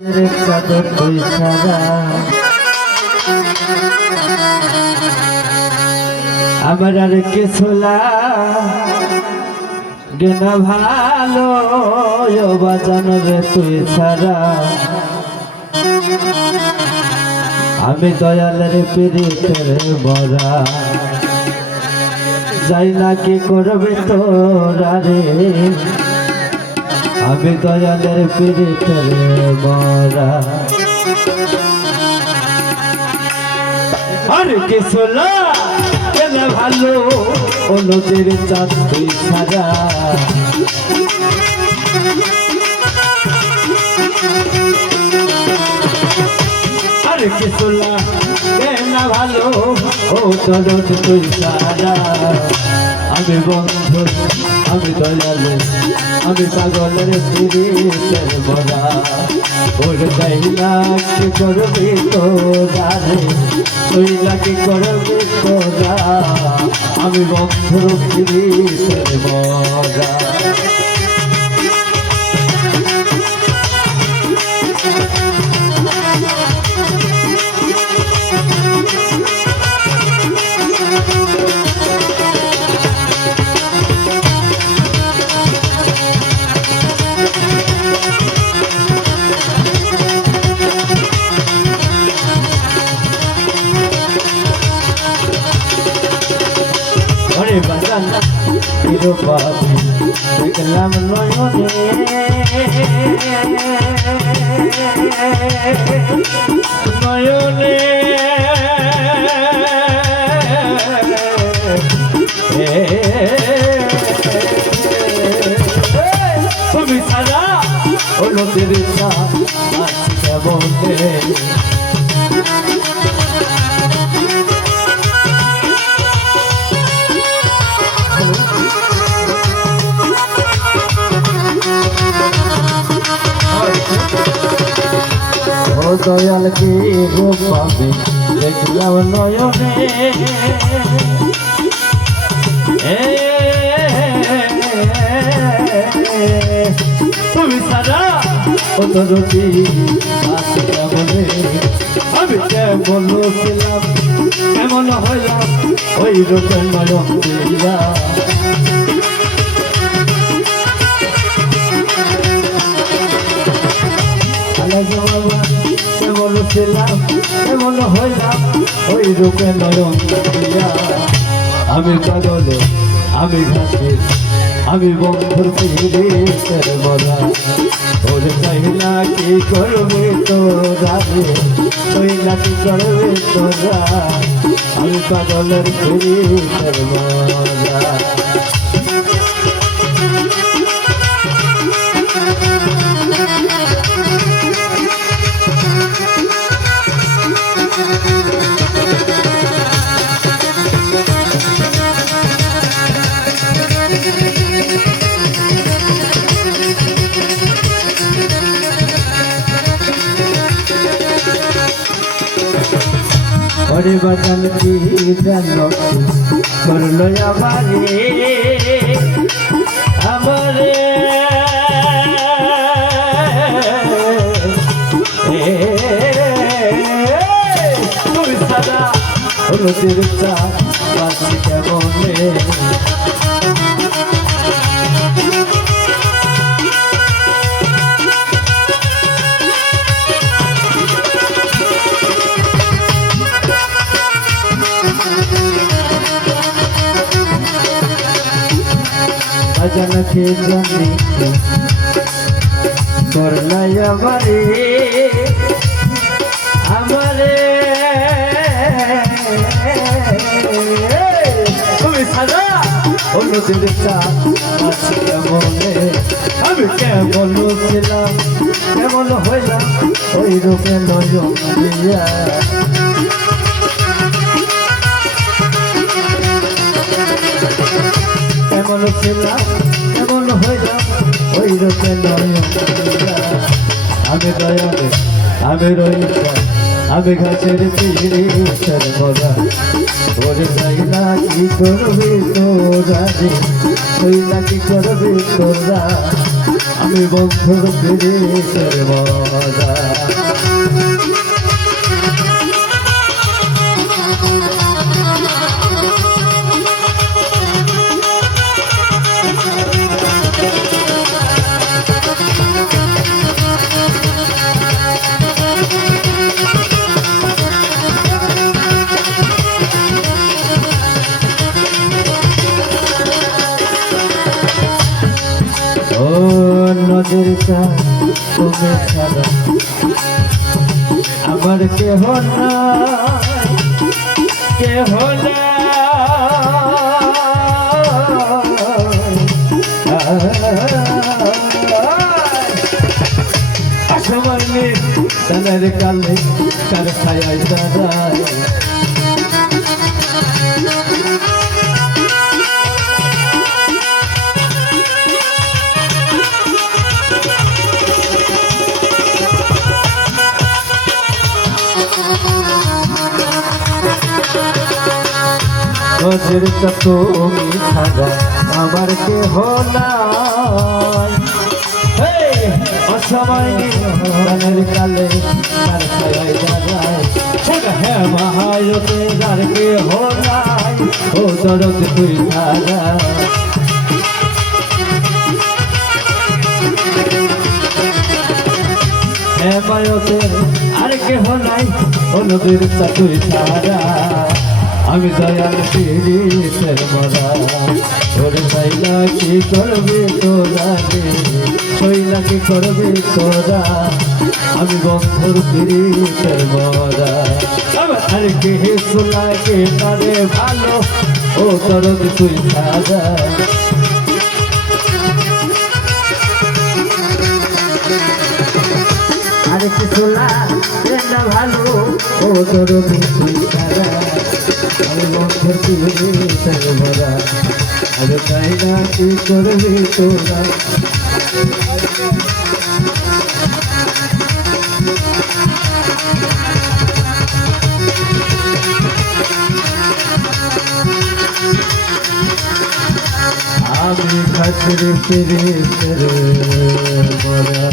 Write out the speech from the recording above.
চাদর তুই সারা আমার আর কিছু লাগে না ভালো বাজানো রে তুই সারা আমি দয়ালের পিড়িতের বরা যাই না কি করবে তোরা রে আমি দয়ালের পিড়িতের বরা আর কিছু লাগে ভালো ও নদীর চাঁদ তুই সারা আর কিছু লাগে না ভালো ও দরদ তুই সারা আমি বন্ধু আমি দয়ালের আমি পাগলের পিড়িতের বরা ওর তাইলা কি করবি তোরা রে তৈলা কি করবি তোরা আমি বন্ধুর পিড়িতের বরা বাজান পাবি দেখলাম নয়নে নয়নে তুমি সারা হলো তিরিশা আজকে বলতে দয়াল কি রূপ পাবে দেখলাম নয়নে তুমি সারা অতরতি কেমনে আমি কেমন ছিলাম কেমন হইলাম ওই রূপে নয়ন দিয়া কেমন ছিলাম কেমন হইলাম ওই রূপে নয়ন দিয়া আমি পাগলে আমি ঘাসে আমি বন্ধুর পিড়িতের বরা ওর চাইলা কি করবে তোরা রে তৈলা কি করবে তোরা আমি পাগলের পিড়িতের বরা ওরে বাজান কি জানো করলো আমারে আমারে তুমি সারা হলো তিরুচা বাঁচি কেমনে বাজান কি জানি করলাই আমারে আমারে তুমি সারা হলো দিনটা আজকে কেমনে আমি কেমন ছিলাম কেমন হইলাম ওই রূপে নয়ন দিয়া কেমন ছিলাম কেমন হইলাম ওই রূপে নয়ন আমি দয়ালে আমি রইলাম আমি ঘাসের পিড়িতের বরা ওরে চাইলা কি করবি তোরা রে তৈলা কি করবি তোরা আমি বন্ধুর ফিরিতের মজা নজরটা তুমি ছাড়া আমার কেহ না কেহ না সময় নেই তাদের কালে তার ছায় দাঁড়ায় নজরটা তুমি ছাড়া আমার কেহ নাই অসময় গানের কালে তার ছায় দাঁড়ায় হ্যাঁ মহায়তে যার কেহ নাই ও দরদ তুই ছাড়া হ্যাঁ মায়তে আর কেহ নাই ও নজরটা তুই ছাড়া আমি দয়াল ফিরিতের মরা ওরে সাইলা কি করবে তোরা রে সইলা কি করবে তোরা আমি বন্ধুর ফিরিতের মরা আর কে লাগে তারে ভালো ও দরদ তুই সাদা আর কিছু লাগে না ভালো ও দরদ তুই সাদা আমি বন্ধুর ফিরিতের মরা আর তাই না কি করবি তোরা আমি খাতির ফিরিতের মরা